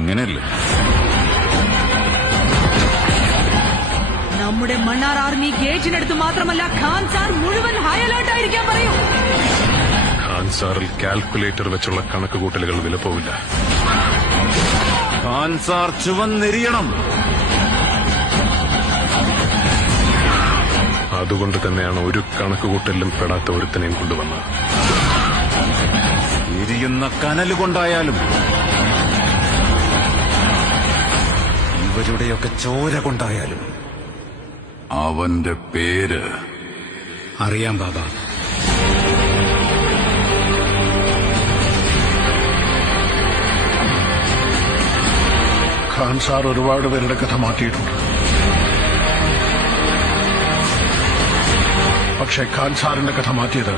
ഇങ്ങനെയല്ലേ? നമ്മുടെ മണ്ണാർ ആർമി ഗേറ്റിനടുത്ത് മാത്രമല്ല ഖാൻ സാർ മുഴുവൻ ഹൈ അലേർട്ട് ആയിരിക്കാൻ പറയൂ. ഖാൻ സാറിൽ കാൽക്കുലേറ്റർ വെച്ചുള്ള കണക്കുകൂട്ടലുകൾ വിലപ്പോവില്ല. ഖാൻ സാർ ചുവന്നെരിയണം. അതുകൊണ്ട് തന്നെയാണ് ഒരു കണക്കുകൂട്ടലിലും പെടാത്ത ഒരുത്തനെയും കൊണ്ടുവന്നത്. എരിയുന്ന കനലുകൊണ്ടായാലും ഇവരുടെയൊക്കെ ചോര കൊണ്ടായാലും അവന്റെ പേര് അറിയാം ബാബ. ഖാൻ സാർ ഒരുപാട് പേരുടെ കഥ മാറ്റിയിട്ടുണ്ട്. പക്ഷേ ഖാൻ സാറിന്റെ കഥ മാറ്റിയത്